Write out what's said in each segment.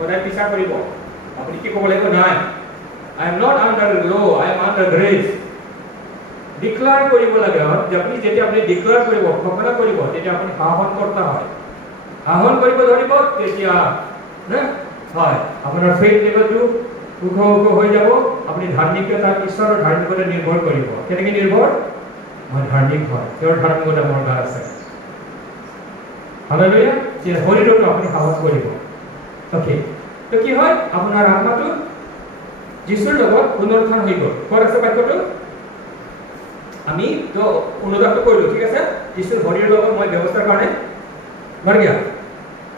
সদায় পিছা কৰিব আপুনি কি ক'ব লাগিব নাই I am not under law I am under grace declare কৰিব লাগে আপুনি যেতিয়া আপুনি ডিক্লেয়াৰ কৰিব ঘোষণা কৰিব তেতিয়া আপুনি শাসনকৰ্তা হয় শাসন কৰিব ধৰিব তেতিয়া না হয় আপোনাৰ ফেইথ লেভেলটো উখ হৈ যাব আপুনি ধাৰ্মিকতা ঈশ্বৰৰ ধাৰ্মিকতা নিৰ্ভৰ কৰিব কেনেকৈ নিৰ্ভৰ মই ধাৰ্মিক হয় তেওঁৰ ধাৰ্মিকতা মোৰ গাত আছে হালেলুয়া যে শৰীৰটো আপুনি সাহস কৰিব ওকে তো কি হয় আপোনাৰ আত্মাটো যিশুৰ লগত পুনৰুত্থান হৈ গ'ল ক'ত আছে বাক্যটো আমি তো অনুবাদটো কৰিলো ঠিক আছে যিশুৰ শৰীৰৰ লগত মই ব্যৱস্থাৰ কাৰণে मर गया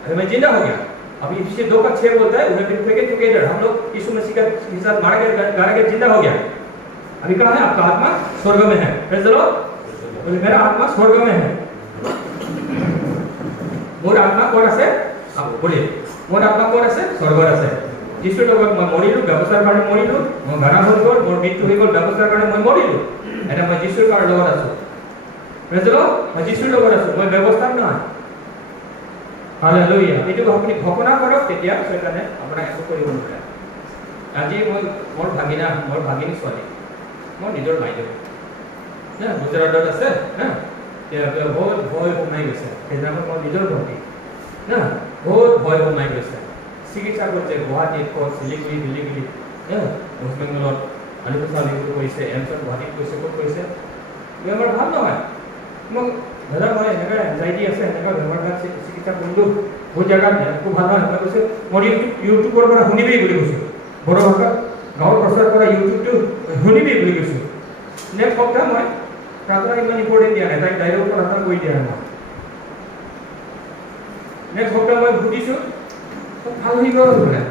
अरे मैं जिंदा हो गया अभी इससे 2 का 6 बोलता है उन्हें फिर टुगेदर हम लोग यीशु मसीह के साथ मारा गया जिंदा हो गया अभी कहाँ है आपका आत्मा स्वर्ग में है प्रेज़ द लॉर्ड बोले मेरा आत्मा स्वर्ग में है मोर आत्मा कौन আছে आप बोलिए मोर आत्मा कौन আছে स्वर्गर আছে যিশুৰ লগত মই মৰিলো ব্যৱস্থাৰ কাৰণে মৰিলো মই গানা হৈ গ'ল মোৰ মৃত্যু হৈ গ'ল ব্যৱস্থাৰ কাৰণে মই মৰিলো এটা মই যিশুৰ লগত আছো প্ৰেজ দ লৰ্ড মই যিশুৰ লগত আছো মই ব্যৱস্থাৰ নহয় হালেলুয়া এটো আপুনি ঘোষণা কৰক তেতিয়া শয়তানে আপোনাক একো কৰিব নোৱাৰে আজি মই মোৰ ভাগিনী ছোৱালী মোৰ নিজৰ বাইদেউ না গুজৰাটত আছে না তেওঁ বহুত ভয় সোমাই গৈছে সেইদিনা মোৰ নিজৰ ভণ্টি না বহুত ভয় সোমাই গৈছে চিকিৎসা কৰিছে গুৱাহাটীত শিলিগুৰি দিল্লীগুৰি ৱেষ্ট বেংগলত আলিপুৰ কৰিছে এমছত গুৱাহাটীত কৰিছে ক'ত কৰিছে বেমাৰ ভাল নহয় মোক দাদা মই এনেকুৱা এনজাইটি আছে এনেকুৱা বেমাৰ চিকিৎসা কৰিলোঁ বহুত জেগাত একো ভাল নহয় এনেকুৱা কৈছে মই ইউটিউবৰ পৰা শুনিবি বুলি কৈছোঁ বড়ো ভাষা গাঁৱৰ প্ৰচাৰ কৰা ইউটিউবটো শুনিবি বুলি কৈছোঁ নেক্সট সপ্তাহ মই প্ৰাৰ্থনা ইমান ইম্পৰ্টেণ্ট দিয়া নাই তাইক ডাইৰেক্ট প্ৰাৰ্থনা কৰি দিয়া নাই নেক্সট সপ্তাহ মই সুধিছোঁ ভাল হৈ গ'ল বোলে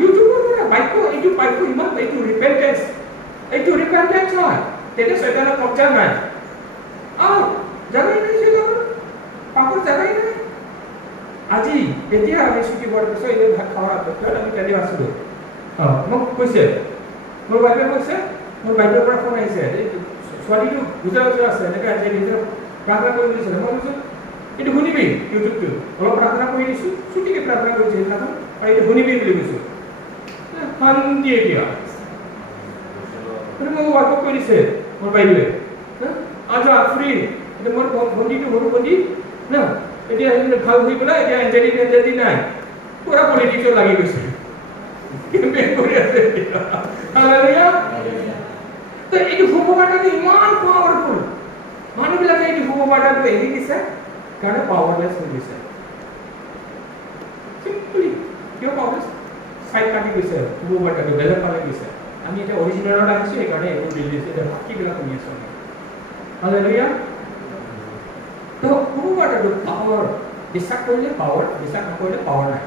ইউটিউবৰ পৰা বাক্য ইমান এইটো ৰিপেণ্টেন্স হয় তেতিয়া শয়তানৰ কব্জা নাই জানাই নাই শয়তানৰ পাপৰ জানাই নাই আজি এতিয়া আমি ছুটি পোৱাৰ পিছত এই ভাত খাৱাৰ আগত আমি কালি আছিলোঁ মোক কৈছে মোৰ বাইদেউ কৈছে মোৰ বাইদেউৰ পৰা ফোন আহিছে ছোৱালীটো গুজৰাটত আছে এনেকৈ আজি নিজে প্ৰাৰ্থনা কৰি দিছিলে মই কৈছোঁ এইটো শুনিবি ইউটিউবটো অলপ প্ৰাৰ্থনা কৰি দিছোঁ ছুটিকে প্ৰাৰ্থনা কৰিছে সেইদিনাখন আৰু এইটো শুনিবি বুলি কৈছোঁ শান্তি এতিয়া মোক ৱাৰ্ক কৰি দিছে মোৰ বাইদেৱে আজা ফ্ৰী এতিয়া মোৰ ভণ্টিটো সৰু ভণ্টি না এতিয়া ভাল হৈ পেলাই এতিয়া এনজাইটি নাই পুৰা পলিটিক্সত লাগি গৈছে কেম্পেইন কৰি আছে হালেলুয়া তো এইটো শুভবাৰ্তাটো ইমান পাৱাৰফুল মানুহবিলাকে এইটো শুভবাৰ্তাটো এৰি দিছে কাৰণে পাৱাৰলেছ হৈ গৈছে চিম্পলি কিয় পাৱাৰলেছ চাইড কাটি গৈছে শুভবাৰ্তাটো বেলেগ ফালে গৈছে আমি এটা অৰিজিনেলত আহিছোঁ সেইকাৰণে এইবোৰ ৰিলিজ এতিয়া বাকীবিলাক শুনি আছোঁ হালেলুয়া তো শুভবাৰ্তাটো পাৱাৰ বিশ্বাস কৰিলে পাৱাৰ বিশ্বাস নকৰিলে পাৱাৰ নাই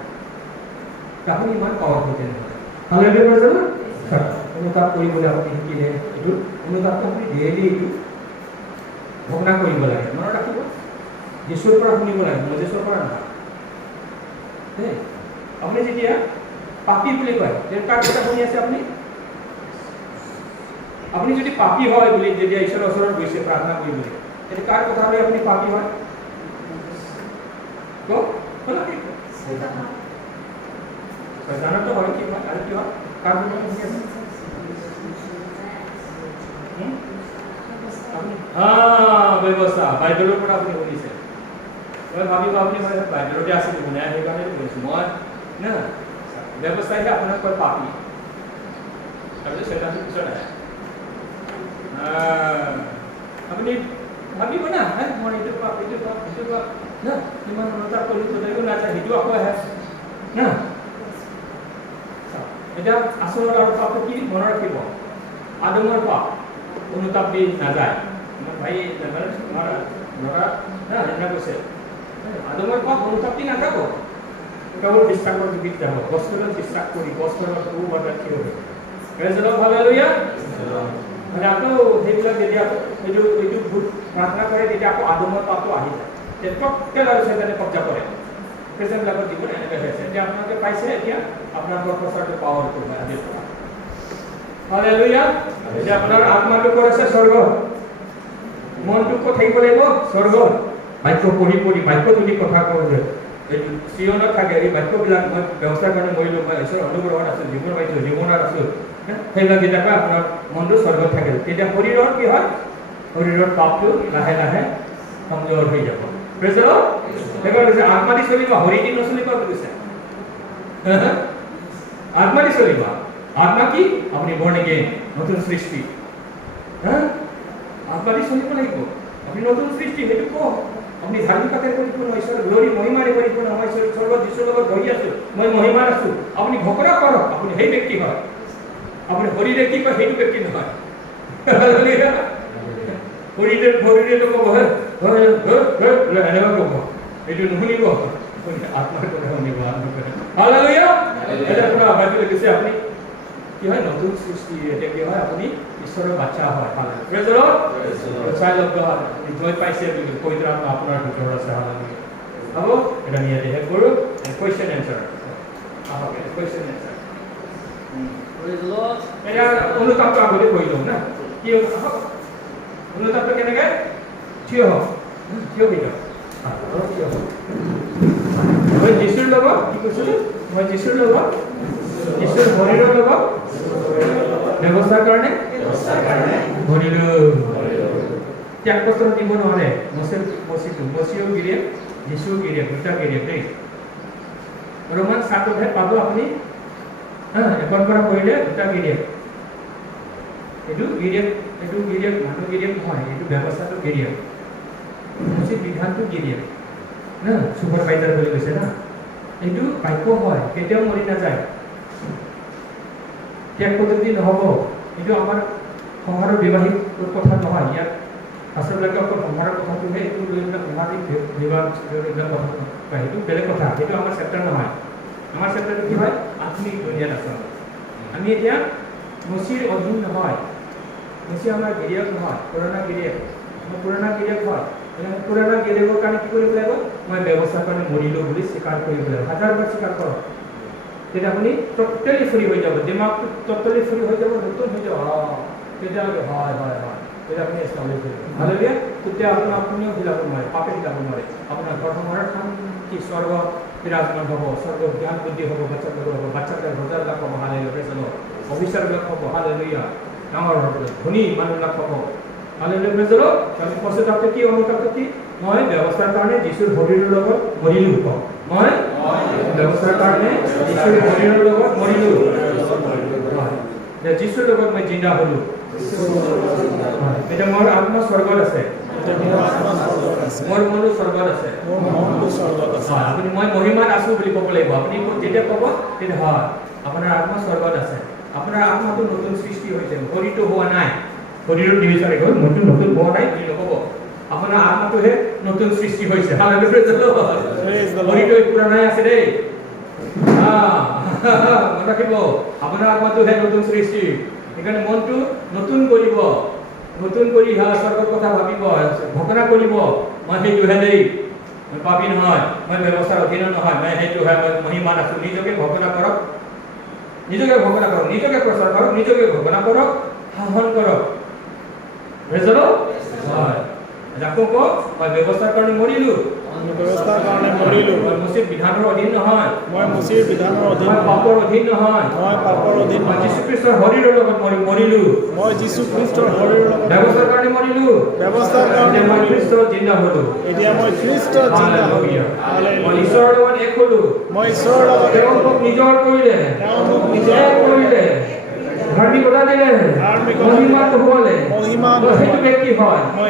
আপুনি ইমান পাৱাৰফুল তেনেহ'লে হালেলুয়া অনুতাপ কৰিবলৈ আপুনি শিকিলে এইটো অনুতাপটো আপুনি ডেইলি এইটো ঘোষণা কৰিব লাগে মনত ৰাখিব যীশুৰ পৰা শুনিব লাগে মজেছৰ পৰা নহয় দেই আপুনি যেতিয়া পাপী বুলি কয় কাৰ কথা শুনি আছে আপুনি যদি পাপী হয় বুলি যেতিয়া ঈশ্বৰৰ ওচৰত গৈছে প্ৰাৰ্থনা কৰিবলৈ তেতিয়া কাৰ কথা লৈ আপুনি পাপী হয় শয়তানতো হয় কি হয় আৰু কি হয় কাৰ কথা শুনি আছে ব্যৱস্থা বাইবেলৰ পৰা আপুনি শুনিছে মই ভাবিব আপুনি বাইবেলতে আছিলোঁ মানে সেইকাৰণে কৈছোঁ মই না ব্যৱস্থাইহে আপোনাক কয় পাপী তাৰপিছত শয়তানটো পিছত আহে আপুনি ভাবিব না মই এইটো পাপ না ইমান অনুতাপ কৰি তথাপিও নাযায় সেইটো আকৌ আহে না এতিয়া আচলত আৰু পাপটো কি মনত ৰাখিব আদমৰ পাপ অনুতাপ দি নাযায় আমাৰ ভাই ল'ৰা না সেইদিনা কৈছে আদমৰ পাপ অনুতাপ দি নাযাব কেৱল বিশ্বাসৰ যোগিত যাব গছৰত বিশ্বাস কৰি গছৰত শুভবাৰ্তা থিয় হৈ প্ৰেজ দ্য লৰ্ড হালেলুয়া মানে আকৌ সেইবিলাক যেতিয়া এইটো প্ৰাৰ্থনা কৰে তেতিয়া আকৌ আদমৰ পাপটো আহি যায় তেতিয়া আৰু শয়তানে কব্জা কৰে প্ৰেজেণ্টবিলাকত দিব এনেকৈ হৈছে এতিয়া আপোনালোকে পাইছে এতিয়া আপোনালোকৰ প্ৰচাৰটো পাৱাৰফুল হয় আজিৰ পৰা হালেলুয়া এতিয়া আপোনাৰ আত্মাটো ক'ত আছে স্বৰ্গ মনটো ক'ত থাকিব লাগিব স্বৰ্গ বাক্য পঢ়ি বাক্য যদি কথা কওঁ যে চিয়নত থাকে এই বাক্যবিলাক মই ব্যৱস্থাৰ কাৰণে মৰিলোঁ, মই ঈশ্বৰৰ অনুগ্ৰহত আছোঁ, জীৱন পাইছোঁ, জীৱনত আছোঁ, সেইবিলাক যেতিয়াৰ পৰা আপোনাৰ মনটো স্বৰ্গত থাকে তেতিয়া শৰীৰৰ কি হয়, শৰীৰৰ পাপটো লাহে লাহে কমজোৰ হৈ যাব। Praise the lord. সেইকাৰণে কৈছে আত্মা দি চলিবা, শৰীৰ দি নচলিবা বুলি কৈছে। আত্মা দি চলিবা। আত্মা কি? আপুনি বৰ্ণ এগেইন, নতুন সৃষ্টি। আত্মা দি চলিব লাগিব। আপুনি নতুন সৃষ্টি, সেইটো কওক। আপুনি ধাৰ্মিকতাৰে পৰিপূৰ্ণ, ঈশ্বৰৰ গ্লৰি মহিমাৰে পৰিপূৰ্ণ, মই স্বৰ্গত ঈশ্বৰৰ লগত বহি আছোঁ, মই মহিমাত আছোঁ। আপুনি ঘোষণা কৰক, আপুনি সেই ব্যক্তি হয়। আপুনি শৰীৰে কি কয় সেইটো ব্যক্তি নহয়। শৰীৰে ক'ব এনেকুৱা ক'ব, এইটো নুশুনিব, আত্মাৰ কথা শুনিব। হালেলুয়া। এতিয়া আপোনাৰ বাইবেলে কৈছে আপুনি কি হয়, নতুন সৃষ্টি। এতিয়া কি হয়, আপুনি ঈশ্বৰৰ বাচ্চা হয়। Praise the lord. Child of God, জয় পাইছে বুলি পবিত্ৰ আত্মা আপোনাৰ ভিতৰত আছে। হালেলুয়া। হ'ব, এটা নিয়াতে শেষ কৰোঁ। কুৱেশ্যন এনচাৰ আহক, কুৱেশ্যন এনচাৰ। এতিয়া অনুতাপটো আগতে কৈ লওঁ না, কি আহক অনুতাপটো কেনেকৈ থিয় হওক, থিয় হৈ যাওক, থিয় হওক। মই যীশুৰ লগত কি কৈছিলোঁ, মই যীশুৰ লগত, যীশুৰ শৰীৰৰ লগত ব্যৱস্থাৰ কাৰণে ভৰিলোঁ। ত্যাগ পত্ৰ দিব নোৱাৰে। মচিও গিৰিয়েক, যীশুও গিৰিয়েক, দুটা গিৰিয়েক দেই। ৰোমান 7 অধ্যায় পাব আপুনি। এখন পৰা পঢ়িলে দুটা গিৰিয়েক। এইটো গিৰিয়েক মানুহ গিৰিয়েক নহয়, এইটো ব্যৱস্থাটো গিৰিয়েক, মচিৰ বিধানটো গিৰিয়েক না, চুপাৰভাইজাৰ বুলি কৈছে না। এইটো বাক্য হয়, কেতিয়াও মৰি নাযায়। ত্যাগ পদ্ধতি নহ'ব। এইটো আমাৰ সংসাৰৰ বিবাহিক কথা নহয়। ইয়াত আচলতে অকল সংসাৰৰ কথাটোহে, এইটো লৈ পেলাই সামাজিক বিবাহ কথা কয়, সেইটো বেলেগ কথা। সেইটো আমাৰ চেপ্টাৰ নহয়। আমাৰ চেপ্টাৰটো কি হয়, আত্মিক দুনিয়াত আছে। আমি এতিয়া মচিৰ অধীন নহয়। মচি আমাৰ গিৰিয়েক নহয়, পুৰণা গিৰিয়েক। মই পুৰণা গিৰিয়েক হয়। পুৰণা গিৰিয়েকৰ কাৰণে কি কৰিব লাগিব, মই ব্যৱস্থাৰ কাৰণে মৰিলোঁ বুলি স্বীকাৰ কৰিব লাগিব। 1000বাৰ স্বীকাৰ কৰক, তেতিয়া আপুনি ট'টেলি ফ্ৰী হৈ যাব। দিমাগটো ট'টেলি ফ্ৰী হৈ যাব, নতুন হৈ যাব। তেতিয়াহ'লে হয় হয় হয়, তেতিয়া আপুনি এষ্টাব্লিছ হৈ যাব। হালেলুয়া। তেতিয়া আপুনিও হিলাব নোৱাৰে, পাপে হিলাব নোৱাৰে। আপোনাৰ ঘৰখনৰ শান্তি, স্বৰ্গ বিৰাজমান হ'ব, স্বৰ্গ জ্ঞান বুদ্ধি হ'ব, বাচ্চাবিলাক হ'ব, বাচ্চাবিলাক ৰজাবিলাক হ'ব। হালেলুয়া। অফিচাৰবিলাক হ'ব। হালেলুয়া। ডাঙৰ ধনী মানুহবিলাক হ'ব। হালেলুয়া। আমি পশ্চাতাপটো কি, অনুতাপটো কি, মই ব্যৱস্থাৰ কাৰণে যীশুৰ শৰীৰৰ লগত মৰিলোঁ। কওক, মই ব্যৱস্থাৰ কাৰণে যীশুৰ শৰীৰৰ লগত মৰিলোঁ। যীশুৰ লগত মই জিন্দা হ'লোঁ। এতিয়া মোৰ আত্মা স্বৰ্গত আছে, মোৰ মনো স্বৰ্গত আছে। আপুনি মই মহিমাত আছোঁ বুলি ক'ব লাগিব। আপুনি যেতিয়া ক'ব তেতিয়া হয়, আপোনাৰ আত্মা স্বৰ্গত আছে। আপোনাৰ আত্মাটো নতুন সৃষ্টি হৈছে, শৰীৰটো হোৱা নাই। শৰীৰৰ নিবিচাৰে গ'ল, নতুন হোৱা নাই বুলি নক'ব। আপোনাৰ আত্মাটোহে নতুন সৃষ্টি হৈছে। শৰীৰটো পুৰণাই আছে দেই। মনত ৰাখিব, আপোনাৰ আত্মাটোহে নতুন সৃষ্টি। সেইকাৰণে মনটো নতুন কৰিব, নতুন কৰি স্বৰ্গৰ কথা ভাবিব, ঘোষণা কৰিব, মই সেইটোহে দেই, মই পাপী নহয়, মই ব্যৱস্থাৰ অধীনত নহয়, মই সেইটোহে, মই মহিমাত আছোঁ। নিজকে ঘোষণা কৰক, নিজকে ঘোষণা কৰক, নিজকে প্ৰচাৰ কৰক, নিজকে ঘোষণা কৰক, শাসন কৰক। হয়, আকৌ কওক, মই ব্যৱস্থাৰ কাৰণে মৰিলোঁ। মই মচিৰ বিধানৰ অধীন নহয়, মই পাপৰ অধীন নহয়, মই যীশু খ্ৰীষ্টৰ শৰীৰৰ লগত মৰিলোঁ। ব্যৱস্থাৰ কাৰণে মৰিলোঁ। এতিয়া মই খ্ৰীষ্টৰ জিন্দা হ'লোঁ। মই ঈশ্বৰৰ লগত এক হ'লোঁ। তেওঁ মোক নিজৰ কৰিলে, ধাৰ্মিকতা দিলে, মহিমাত বহুৱালে। সেইটো ব্যক্তি হয়, মই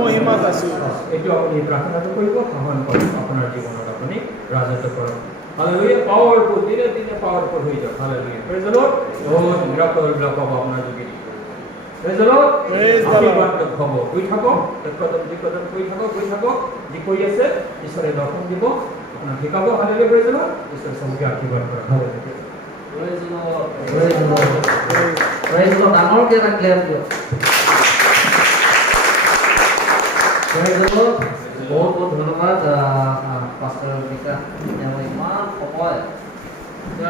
মহিমাত আছোঁ। এইটো আপুনি প্ৰাৰ্থনাটো কৰিব, শাসন কৰক, আপোনাৰ জীৱনত আপুনি ৰাজত্ব কৰক। হালেলুয়া। পাৱাৰফুল, দিনে দিনে পাৱাৰফুল হৈ যাওক। হালেলুয়া। Praise the lord. বহুত মিৰাকলবিলাক হ'ব আপোনাৰ যোগেদি। Praise the lord. আশীৰ্বাদ হ'ব, গৈ থাকক, কদম গৈ থাকক, যি কৰি আছে ঈশ্বৰে দৰ্শন দিব, আপোনাক শিকাব। হালেলুয়া। Praise the lord. ঈশ্বৰে চবকে আশীৰ্বাদ কৰক। Hallelujah. Praise the Lord. Praise the Lord. Praise the Lord. ডাঙৰকে এটা ক্লেপ দিয়ক। Praise the Lord. বহুত বহুত ধন্যবাদ পাষ্টাৰ বিকাশ। ইমান সময়,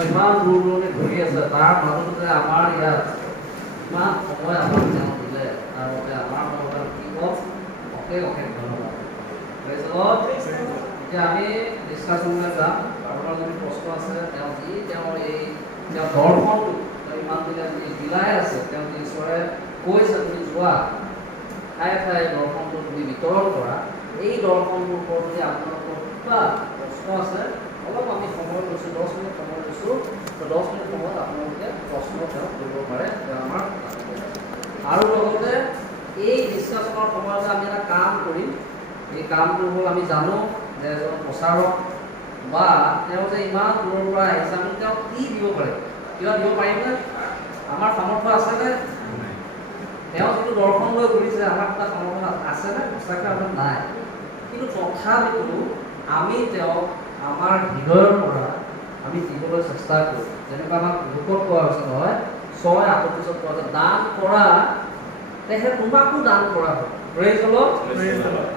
ইমান দূৰ দূৰণি ঘূৰি আছে, তাৰ মাজতে আমাৰ ইয়াত ইমান সময় আমাক তেওঁ দিলে, তাৰ বাবে আমাৰ কি কম, অশেষ অশেষ ধন্যবাদ। Praise the Lord. এতিয়া আমি ডিছকাশ্যনলৈ যাম। কাৰোবাৰ যদি প্ৰশ্ন আছে তেওঁৰ দৰ্শনটো ইমান দিনে বিলাই আছে, তেওঁ ঈশ্বৰে কৈছে তুমি যোৱা ঠায়ে ঠায়ে দৰ্শনটো তুমি বিতৰণ কৰা। এই দৰ্শনটোৰ ওপৰত যদি আপোনালোকৰ কিবা প্ৰশ্ন আছে, অলপ আমি সময় লৈছোঁ, 10 মিনিট সময় লৈছোঁ। 10 মিনিট সময়ত আপোনালোকে প্ৰশ্ন তেওঁ কৰিব পাৰে, আমাৰ আৰু লগতে এই ডিছকাশ্যনৰ সময়তে আমি এটা কাম কৰিম। এই কামটো হ'ল আমি জানো যে এজন প্ৰচাৰক বা তেওঁ যে ইমান দূৰৰ পৰা আহিছে, আমি তেওঁক কি দিব পাৰে, কিবা দিব পাৰিমনে? আমাৰ সামৰ্থ্য আছেনে? তেওঁ যিটো দৰ্শন লৈ ঘূৰিছে, আমাৰ কিবা সামৰ্থ্য আছেনে? সঁচাকৈ আমাৰ নাই। কিন্তু তথাপিতো আমি তেওঁক আমাৰ হৃদয়ৰ পৰা আমি দিবলৈ চেষ্টা কৰোঁ। যেনেকুৱা আমাক লোকত কোৱা হৈছে নহয়, 6:38 কোৱা হৈছে, দান কৰা তেহে তোমাকো দান কৰা হয়। Praise the lord.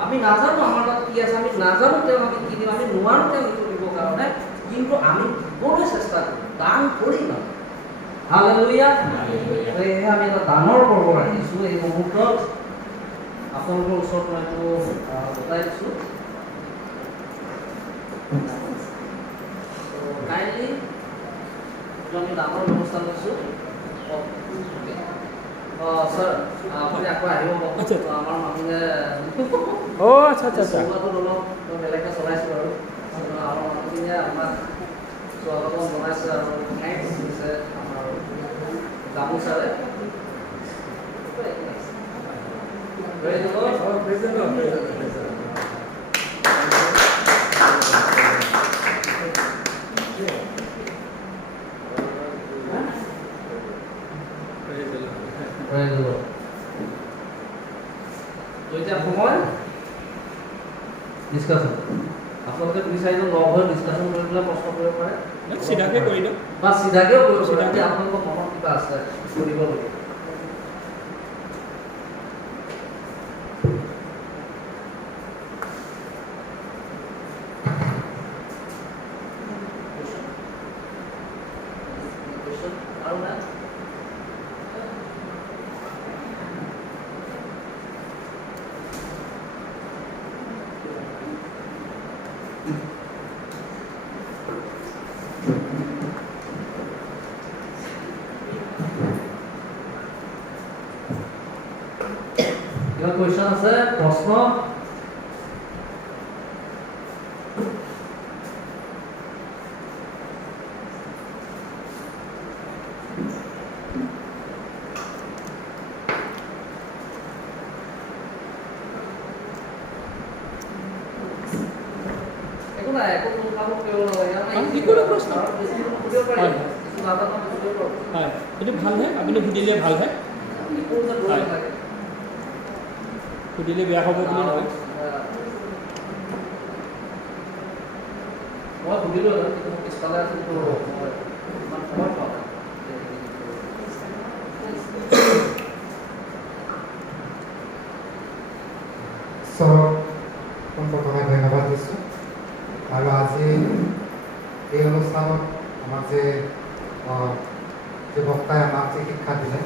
আমি নাজানো আমাৰ তাত কি আছে, আমি নাজানো তেওঁ আমি কি দিম, আমি নোৱাৰোঁ তেওঁ সেইটো দিবৰ কাৰণে, কিন্তু আমি দিবলৈ চেষ্টা কৰোঁ, দান কৰিম। হালেলুয়া। সেয়েহে আমি এটা দানৰ পৰ্ব ৰাখিছোঁ এই মুহূৰ্তত। আপোনালোকৰ ওচৰত মই এইটো বতাই দিছোঁ। কাইণ্ডলি আমি দানৰ ব্যৱস্থা লৈছোঁ। ছাৰ আপুনি আকৌ আহিব আমাৰ মানুহে চলোৱাটো অলপ বেলেগকৈ চলাইছোঁ আৰু আমাৰ মানুহখিনিয়ে আমাক স্বাগতম জনাইছে আৰু থেংকছ দিছে আমাৰ গামোচাৰে। এতিয়া সময় ডিছকাশ্যন। আপোনালোকে 2-4জন লগ হৈ ডিছকাশ্যন কৰি পেলাই প্ৰশ্ন কৰিব পাৰে, চিধাকে কৰি দিওঁ বা চিধাকেও কৰিব পাৰে। এতিয়া আপোনালোকৰ মনত কিবা আছে কৰিবলগীয়া। আৰু নাই? কিবা কুৱেশ্যন আছে, প্ৰশ্ন? একো নাই, একো কামত কৰিব নালাগে। হয়, এইটো ভাল হয়, আপুনি সুধিলে ভাল হয়, সুধিলে বেয়া হ'ব বুলি নহয়। মই সুধিলোঁ কিন্তু পিছফালে কিন্তু ইমান সময় পাওঁ। প্ৰথমে ধন্যবাদ দিছোঁ। আৰু আজি এই অনুষ্ঠানত আমাক যে বক্তাই আমাক যে শিক্ষা দিলে,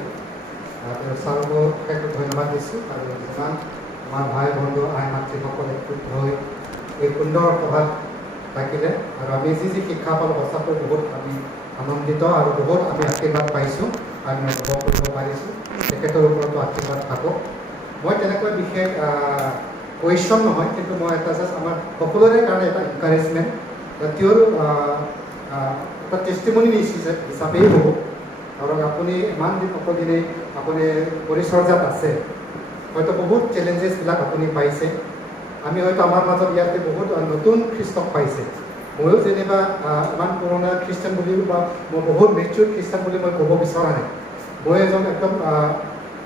ছাৰকো ধন্যবাদ দিছোঁ। আৰু যিমান আমাৰ ভাই বন্ধু আই মাতৃসকল একগোট হৈ এই সুন্দৰ সভাত থাকিলে, আৰু আমি যি শিক্ষা পালোঁ সঁচাকৈ বহুত আমি আনন্দিত আৰু বহুত আমি আশীৰ্বাদ পাইছোঁ আৰু মই গ্ৰহণ কৰিব পাৰিছোঁ। তেখেতৰ ওপৰতো আশীৰ্বাদ থাকক। মই তেনেকৈ বিশেষ কুৱেশ্যন নহয়, কিন্তু মই এটা জাষ্ট আমাৰ সকলোৰে কাৰণে এটা এনকাৰেজমেণ্ট, তেওঁৰ এটা টেষ্টিমনি হিচাপেই হ'ব। কাৰণ আপুনি ইমান দিন অকদিনে আপুনি পৰিচৰ্যাত আছে, হয়তো বহুত চেলেঞ্জেছবিলাক আপুনি পাইছে। আমি হয়তো আমাৰ মাজত ইয়াতে বহুত নতুন খ্ৰীষ্টক পাইছে। ময়ো যেনিবা ইমান পুৰণা খ্ৰীষ্টান বুলি বা মই বহুত মেচিউৰ খ্ৰীষ্টান বুলি মই ক'ব বিচৰা নাই। মই এজন একদম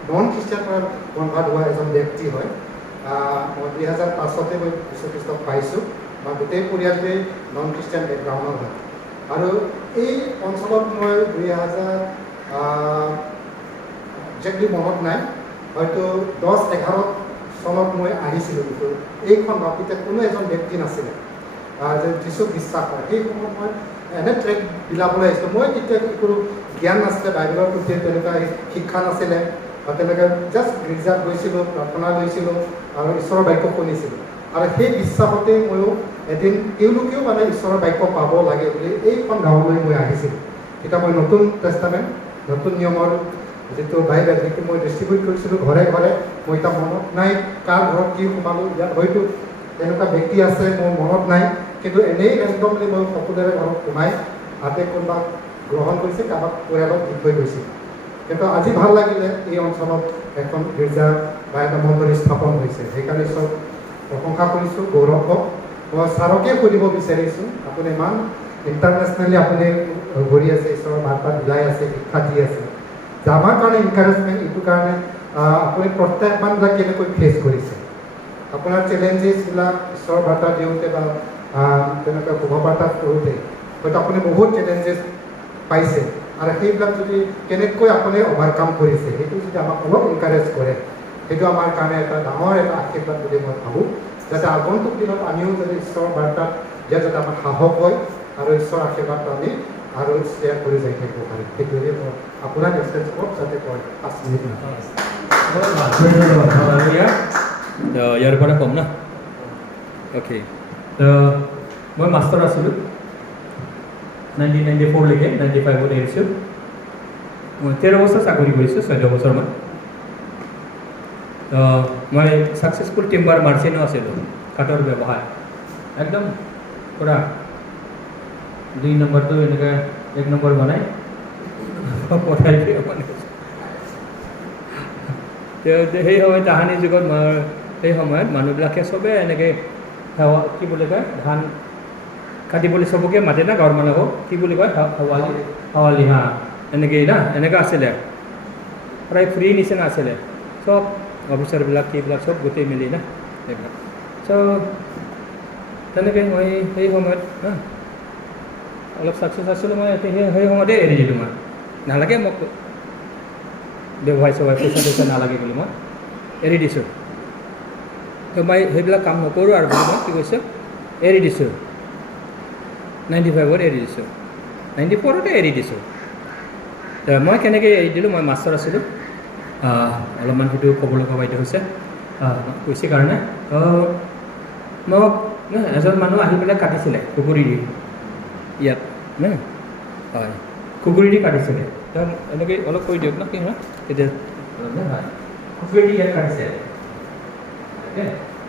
নন খ্ৰীষ্টান পৰা কনভাৰ্ট হোৱা এজন ব্যক্তি হয়। মই 2005 মই যীশু খ্ৰীষ্টক পাইছোঁ। বা গোটেই পৰিয়ালটোৱেই নন খ্ৰীষ্টান বেকগ্ৰাউণ্ডৰ হয়। আৰু এই অঞ্চলত মই 2000 একজেক্টলি মনত নাই, হয়তো 10-11 চনত মই আহিছিলোঁ। কিন্তু এইখন তেতিয়া কোনো এজন ব্যক্তি নাছিলে যে যীশুক বিশ্বাস কৰে। সেই সময়ত মই এনে ট্ৰেক বিলাবলৈ আহিছিলোঁ। মই তেতিয়া কোনো জ্ঞান নাছিলে, বাইবেলৰ প্ৰতি তেনেকুৱা শিক্ষা নাছিলে, বা তেনেকৈ জাষ্ট গীৰ্জাত গৈছিলোঁ, প্ৰাৰ্থনা লৈছিলোঁ আৰু ঈশ্বৰৰ বাক্য শুনিছিলোঁ। আৰু সেই বিশ্বাসতে ময়ো এদিন তেওঁলোকেও মানে ঈশ্বৰৰ বাক্য পাব লাগে বুলি এইখন গাঁৱলৈ মই আহিছিলোঁ। তেতিয়া মই নতুন টেষ্টামেণ্ট নতুন নিয়মৰ যিটো বাইবেল সেইটো মই ডিষ্ট্ৰিবিউট কৰিছিলোঁ ঘৰে ঘৰে। মই এতিয়া মনত নাই কাৰ ঘৰত কি সোমালোঁ, ইয়াত হয়তো এনেকুৱা ব্যক্তি আছে মোৰ মনত নাই, কিন্তু এনেই ৰেণ্ডমলি মই সকলোৰে ঘৰত সোমাই হাতে কোনোবা গ্ৰহণ কৰিছে, কাৰোবাক পৰিয়ালত দি থৈ গৈছিল। কিন্তু আজি ভাল লাগিলে এই অঞ্চলত এখন গীৰ্জা বা এটা মণ্ডলী স্থাপন হৈছে, সেইকাৰণে চব প্ৰশংসা কৰিছোঁ, গৌৰৱ হওক। মই ছাৰকে সুধিব বিচাৰিছোঁ, আপুনি ইমান ইণ্টাৰনেশ্যনেলি আপুনি ঘূৰি আছে, ঈশ্বৰৰ বাৰ্তা বিলাই আছে, শিক্ষা দি আছে, যে আমাৰ কাৰণে এনকাৰেজমেণ্ট এইটো কাৰণে আপুনি প্ৰত্যাহ্বানবিলাক কেনেকৈ ফেচ কৰিছে, আপোনাৰ চেলেঞ্জেছবিলাক ঈশ্বৰৰ বাৰ্তা দিওঁতে বা তেনেকুৱা শুভবাৰ্তা কৰোঁতে হয়তো আপুনি বহুত চেলেঞ্জেছ পাইছে, আৰু সেইবিলাক যদি কেনেকৈ আপুনি অভাৰকাম কৰিছে সেইটো যদি আমাক অলপ এনকাৰেজ কৰে, সেইটো আমাৰ কাৰণে এটা ডাঙৰ এটা আশীৰ্বাদ বুলি মই ভাবোঁ। যাতে আগন্তুক দিনত আমিও যদি ঈশ্বৰৰ বাৰ্তাত দিয়া যাতে আমাৰ সাহস হয় আৰু ঈশ্বৰৰ আশীৰ্বাদটো আমি আৰু শ্বেয়াৰ কৰি যাই থাকিব পাৰিম। সেইটোৱে মই আপোনাৰ মেছেজত যাতে কয় 5 মিনিট ইয়াৰ পৰা কম না। অ'কে, মই মাষ্টাৰ আছিলোঁ 1994লৈকে, 95ত এৰিছোঁ। মই 13 বছৰ চাকৰি কৰিছোঁ, 14 বছৰমান। মই ছাকচেছফুল টিম্বাৰ মাৰ্চেণ্টো আছিলোঁ, কাঠৰ ব্যৱসায় একদম পূৰা 2 নম্বৰটো এনেকৈ 1 নম্বৰ বনাই পঠাই দিয়ে মানে। সেই সময়ত তাহানিৰ যুগত সেই সময়ত মানুহবিলাকে চবেই এনেকৈ কি বুলি কয়, ধান কাটিবলৈ চবকে মাতে না, গাঁৱৰ মানুহক কি বুলি কয়, হাৱালি হা, এনেকেই না, এনেকুৱা আছিলে, প্ৰায় ফ্ৰী নিচিনা আছিলে। চব অফিচাৰবিলাক সেইবিলাক চব গোটেই মিলি না সেইবিলাক। চ' তেনেকৈ মই সেই সময়ত অলপ ছাকচেছ আছিলোঁ। মই সেই সময়তে এৰি দিলোঁ, মই নালাগে মোক ব্যৱসায় চেৱাই পইচা নালাগে বুলি মই এৰি দিছোঁ। তো মই সেইবিলাক কাম নকৰোঁ আৰু বুলি মই কি কৈছোঁ, এৰি দিছোঁ। 95ত এৰি দিছোঁ, 94তে এৰি দিছোঁ। মই কেনেকৈ এৰি দিলোঁ, মই মাষ্টাৰ আছিলোঁ। অলপমান সেইটো ক'বলৈ বাইদেউ কৈছে কাৰণে মোক এজন মানুহ আহি পেলাই কাটিছিলে কুকুৰি দি, ইয়াত হয় কুকুৰি দি কাটিছিলে। এনেকৈ অলপ কৈ দিয়ক ন, কি হয় এতিয়া কুকুৰি দি ইয়াত কাটিছে।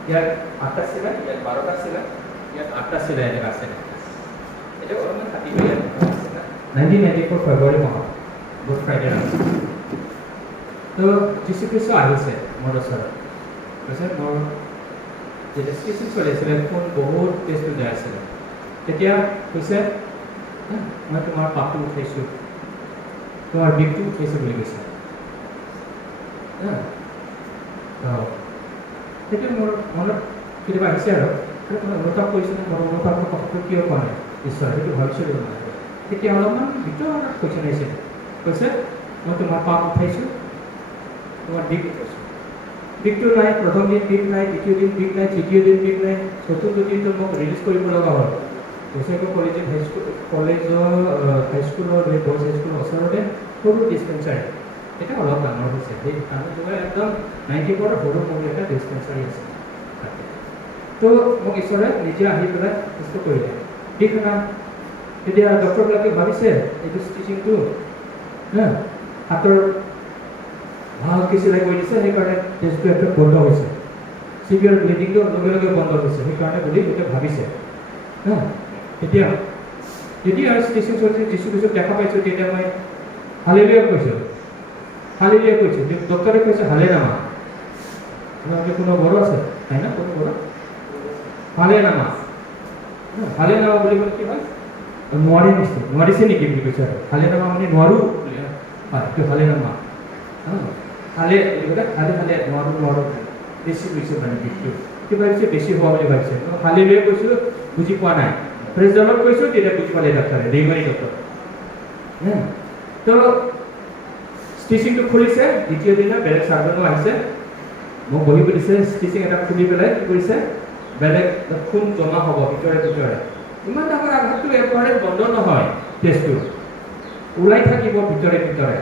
ইয়াত 8টা চিলাই, ইয়াত 12টা চিলাই, ইয়াত 8টা চিলাই এনেকৈ আছে। এতিয়া অলপমান কাটি পেলাই 1994 ফেব্ৰুৱাৰী মাহত গুড ফ্ৰাইডে আছে। তো যীশুখ্ৰীষ্ট আহিছে মোৰ ওচৰত, কৈছে মোৰ যেতিয়া ষ্টিচিং চলি আছিলে, ফোন বহুত টেষ্টটো যাই আছিলে, তেতিয়া কৈছে মই তোমাৰ পাপটো উঠাইছোঁ, তোমাৰ বিষটো উঠাইছোঁ বুলি কৈছে। সেইটো মোৰ মনত কেতিয়াবা আহিছে আৰু অনুতাপ কৰিছোঁ, মোৰ অনুতাপৰ কথাটো কিয় কোৱা নাই ঈশ্বৰ, সেইটো ভাবিছিলোঁ নহয়। তেতিয়া অলপমান ভিতৰত কুৱেশ্যন আহিছে, কৈছে মই তোমাৰ পাপ উঠাইছোঁ, তোমাৰ বিষ উঠাইছোঁ। বিষটো নাই, প্ৰথম দিন বিষ নাই, দ্বিতীয় দিন বিষ নাই, তৃতীয় দিন বিষ নাই, চতুৰ্থ দিনটো মোক ৰিলিজ কৰিব লগা হ'ল। কৈছেকৈ কলেজৰ হাইস্কুলৰ বইজ হাইস্কুলৰ ওচৰতে সৰু ডিছপেঞ্চাৰী, এতিয়া অলপ ডাঙৰ হৈছে। সেই আমি যোগাৰ একদম 94ৰ সৰু সৰু এটা ডিছপেঞ্চাৰী আছে তাতে। তো মোক ঈশ্বৰে নিজে আহি পেলাই সুস্থ কৰিলে, বিষ নাই। তেতিয়া ডক্টৰবিলাকে ভাবিছে এইটো ষ্টিচিংটো হাতৰ ভালকৈ চিলাই কৰি দিছে, সেইকাৰণে টেষ্টটো একদম বন্ধ হৈছে, চিভিয়াৰ ব্লিডিংটো লগে লগে বন্ধ হৈছে, সেইকাৰণে বুলি গোটেই ভাবিছে। তেতিয়া যেতিয়া ষ্টিচিং চলিছে, যীশুখ্ৰীষ্টক দেখা পাইছোঁ, তেতিয়া মই হালেলুয়া কৈছোঁ, হালেলুয়া কৈছোঁ। ডক্টৰে কৈছে হালে নামা। আপোনালোকে কোনো বড়ো আছে হয় না, কোনো বড়ো হালে নামা, হালে নামা বুলি ক'লে কি হয়, নোৱাৰিছে নেকি বুলি কৈছে আৰু হালে নামা মানে নোৱাৰোঁ বুলি হয়, হালে নামা হালে হালে নোৱাৰোঁ বেছি কৈছে মানে বিষটো কি ভাবিছে, বেছি হোৱা বুলি ভাবিছে। হালেলুয়া কৈছোঁ, বুজি পোৱা নাই। প্ৰেজ দ্য লৰ্ড কৈছোঁ, তেতিয়া বুজি পালে ডাক্তৰে, ডেলিভাৰী ডক্টৰ। তো ষ্টিচিংটো খুলিছে, দ্বিতীয় দিনা বেলেগ চাৰ্জনো আহিছে, মোক বহিব দিছে। ষ্টিচিং এটা খুলি পেলাই কি কৰিছে, বেলেগ খুন জমা হ'ব ভিতৰে ভিতৰে। ইমান ডাঙৰ আঘাতটো একেবাৰে বন্ধ নহয়, টেষ্টটো ওলাই থাকিব ভিতৰে ভিতৰে।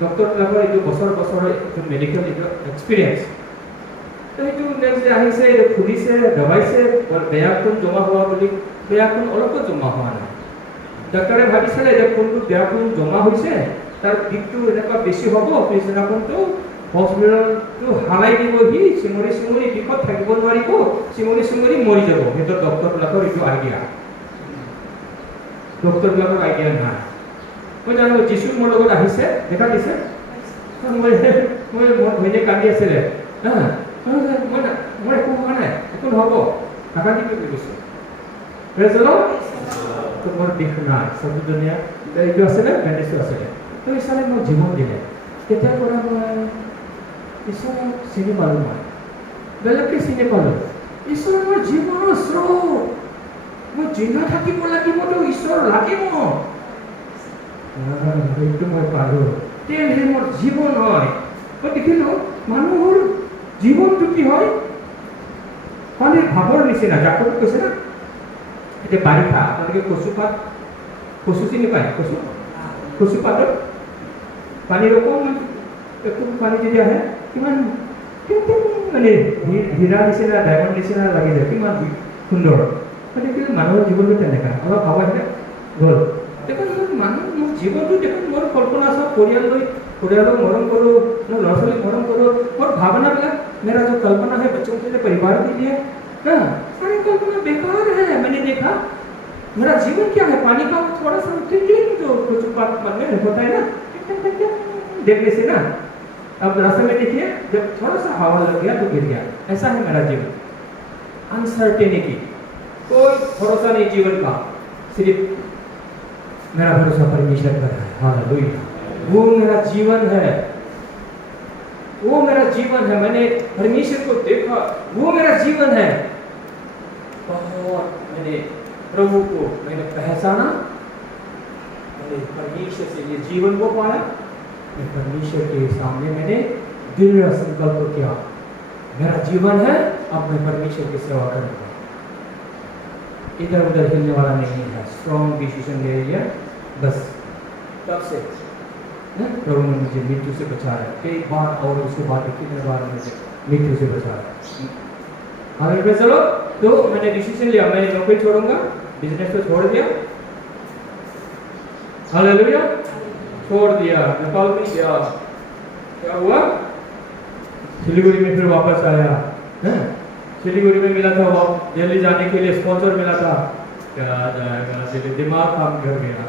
ডক্টৰবিলাকৰ এইটো বছৰ বছৰৰ এইটো মেডিকেল এইটো এক্সপিৰিয়েঞ্চ। তো সেইটো নেক্সট ডে আহিছে খুলিছে দবাইছে বেয়াখন জমা হোৱা বুলি বেয়াখন অলপো জমা হোৱা নাই ডাক্তৰে ভাবিছিলে যে কোনটো বেয়াখন জমা হৈছে তাৰ বিষটো এনেকুৱা বেছি হ'ব পিছদিনাখনতো হস্পিটেলটো হালাই দিব সি চিমৰি চিমৰি বিষত থাকিব নোৱাৰিব চিমৰি চিমৰি মৰি যাব সেইটো ডক্তৰবিলাকৰ এইটো আইডিয়া ডক্তৰবিলাকৰ আইডিয়া নাই মই জানো যিছু মোৰ লগত আহিছে দেখা দিছে মই মোৰ ভৈনীয়ে কান্দি আছিলে মই একো হোৱা নাই একো নহ'ব নাকান্দি বুলি কৈছে মোৰ বিষ নাই চব ধুনীয়া এইটো আছিলে বেণ্ডেজটো আছিলে তো ঈশ্বৰে মোক জীৱন দিলে তেতিয়াৰ পৰা মই ঈশ্বৰক চিনি পালোঁ মই বেলেগকে চিনি পালোঁ ঈশ্বৰ মোৰ জীৱনৰ স্ৰোত মই জিন্দা থাকিব লাগিবতো ঈশ্বৰ লাগিব সেইটো মই পালোঁ তেহে মোৰ জীৱন হয় মই দেখিলোঁ মানুহৰ জীৱনটো কি হয় পানীৰ ভাৱৰ নিচিনা জাকত কৈছে না এতিয়া বাৰিষা আপোনালোকে কচু চিনি পায় কচু পাতত পানীৰ অকণমান একো পানী যদি আহে কিমান মানে হীৰা নিচিনা ডায়মণ্ড নিচিনা লাগি যায় কিমান সুন্দৰ গতিকে মানুহৰ জীৱনটো তেনেকুৱা অলপ ভাবাহে গ'ল দেখোন মানুহ মোৰ জীৱনটো দেখোন মোৰ কল্পনা চব পৰিয়ালক মৰম কৰোঁ মোৰ ল'ৰা ছোৱালীক মৰम करो और भावनाবিলাক मेरा जो कल्पना है बच्चों के लिए परिवार के लिए ना सारी कल्पना बेकार है मैंने देखा मेरा जीवन क्या है पानी का थोड़ा सा जो कुछ बात मन में होता है ना देखने से ना अब रास्ते में देखिए जब थोड़ा सा हवा लग गया तो गिर गया ऐसा है मेरा जीवन अनसर्टेनिटी कोई भरोसा नहीं जीवन का सिर्फ मेरा भरोसा परमेश्वर पर है हालेलुया वो मेरा जीवन है मैंने परमेश्वर को देखा वो मेरा जीवन है बहुत मैंने प्रभु को मैंने पहचाना मैंने परमेश्वर से ये जीवन को पाया मैं परमेश्वर के सामने मैंने दृढ़ संकल्प किया मेरा जीवन है अब मैं परमेश्वर की सेवा करूंगा इधर उधर हिलने वाला नहीं है स्ट्रॉन्ग डिसीजन ले लिया बस तब से प्रभु ने मुझे मृत्यु से बचाया कई बार और उसके बाद कितने बार मुझे मृत्यु से बचाया हालेलुया चलो तो मैंने डिसीजन लिया मैं नौकरी छोड़ूंगा बिजनेस को छोड़ दिया हालेलुया छोड़ दिया नेपाल में गया क्या हुआ सिलीगुड़ी में फिर वापस आया सिलीगुड़ी में मिला था दिल्ली जाने के लिए स्पॉन्सर मिला था क्या जाएगा दिमाग काम कर गया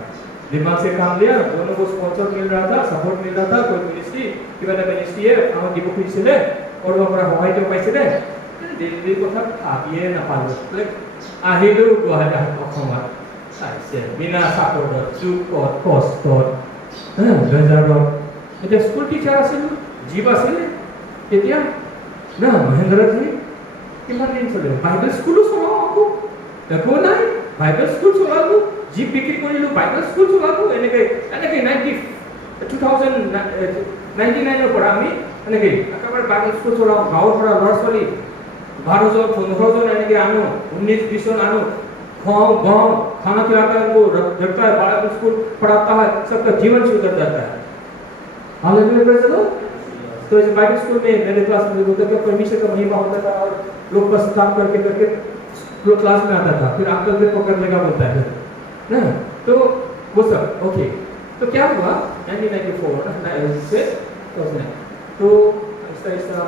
दिमाग से काम लिया दोनों को स्पॉन्सर मिल रहा था सपोर्ट मिल रहा था कोई मिनिस्ट्री किबा मिनिस्ट्री है আমাক দিব খুজিছিলে কৰিব পৰা সহায়টো পাইছিলে দিল্লীৰ কথা ভাবিয়ে নাপালো আহিলো গুৱাহাটী অসমত চাইছে বিনা চাকৰিত চুকত কষ্টত বেজাৰত এতিয়া স্কুল টিচাৰ আছিলোঁ জীৱ আছিলে তেতিয়া না মহেন্দ্ৰজী কিমান দিন চলিব বাইবেল স্কুলো চলাওঁ আকৌ একো নাই বাইবেল স্কুল চলালোঁ जीप बिक्री करिलो बाइबल स्कुल चलाको এনেকে 2099 পৰা আমি এনেকে একেবাৰে বাইবেল স্কুল চলাও গাঁৱৰ পৰা ল'ৰা ছোৱালী 12 জন 15 জন এনেকে আনো 19 20 জন आनो गाँव खाना खिलाता है वो रखता है बाइबल स्कूल पढ़ाता है सबका जीवन सुधर जाता है हालेलुया प्रेज़ द लॉर्ड तो इस बाइबल स्कूल में मेरे क्लास में होता था परमेश्वर का महिमा होता था और लोग बस काम करके लोग क्लास में आता था फिर अंकल से पकड़ लेगा बोलता है ना तो वो सब ओके तो क्या हुआ 1994 से तो ऐसा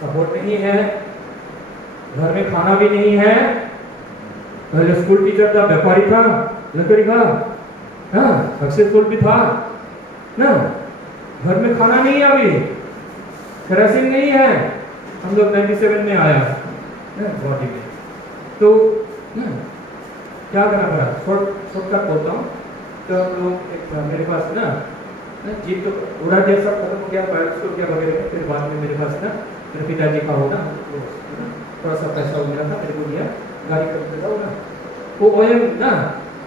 सपोर्ट नहीं है घर में खाना भी नहीं है पहले स्कूल टीचर था व्यापारी था लकड़ी का सक्सेसफुल भी था ना घर में खाना नहीं है अभी केरोसिन नहीं है हम लोग 97 में आया बॉडी में तो क्या करना पड़ा शॉर्टकट बोलता हूँ तो हम लोग एक मेरे पास ना जीप तो उड़ा दिया सब खत्म हो गया बाइक स्कूल क्या वगैरह फिर बाद में मेरे पास ना मेरे पिताजी का हो ना थोड़ा सा पैसा हो गया था मेरे को दिया गाड़ी कर देता ना वो ओएम ना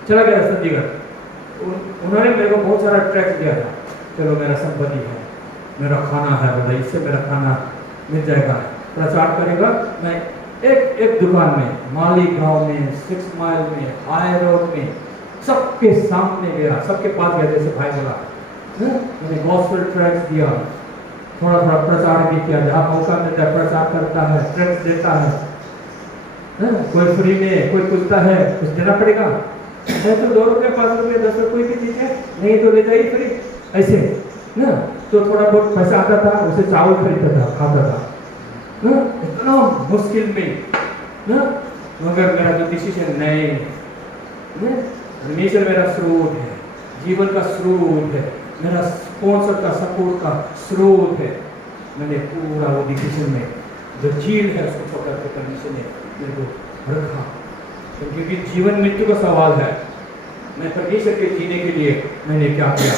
चला गया चंडीगढ़ उन्होंने मेरे को बहुत सारा टैक्स दिया था चलो मेरा संपत्ति है मेरा खाना है बोला इससे मेरा खाना मिल जाएगा प्रचार करेगा मैं एक दुकान में माली गांव में 6 माइल में हाई रोड में सबके सामने गया सबके पास गया जैसे भाई बोला मैंने गॉस्पेल ट्रैक्स दिया थोड़ा थोड़ा प्रचार भी किया, जहाँ मौका मिलता है प्रचार करता है, ट्रैक्स देता है। कोई फ्री में, कोई पूछता है कुछ देना पड़ेगा, नहीं तो 2 रुपये 5 रुपये 10 रुपये कोई भी चीज़ है, नहीं तो ले जाइए फ्री, ऐसे ना। तो थोड़ा बहुत पैसा आता था, उसे चावल खरीदता था, खाता था ना, इतना मुश्किल में ना। मगर मेरा जो डिसीजन नहीं, परमेश्वर मेरा स्रोत है, जीवन का स्रोत है, मेरा स्पॉन्सर का सपोर्ट का स्रोत है। मैंने पूरा वो डिसीजन में जो झील है उसको पकड़ के परमेश्वर ने मेरे को रखा, क्योंकि जीवन मृत्यु का सवाल है। मैं परमेश्वर के जीने के लिए मैंने क्या किया।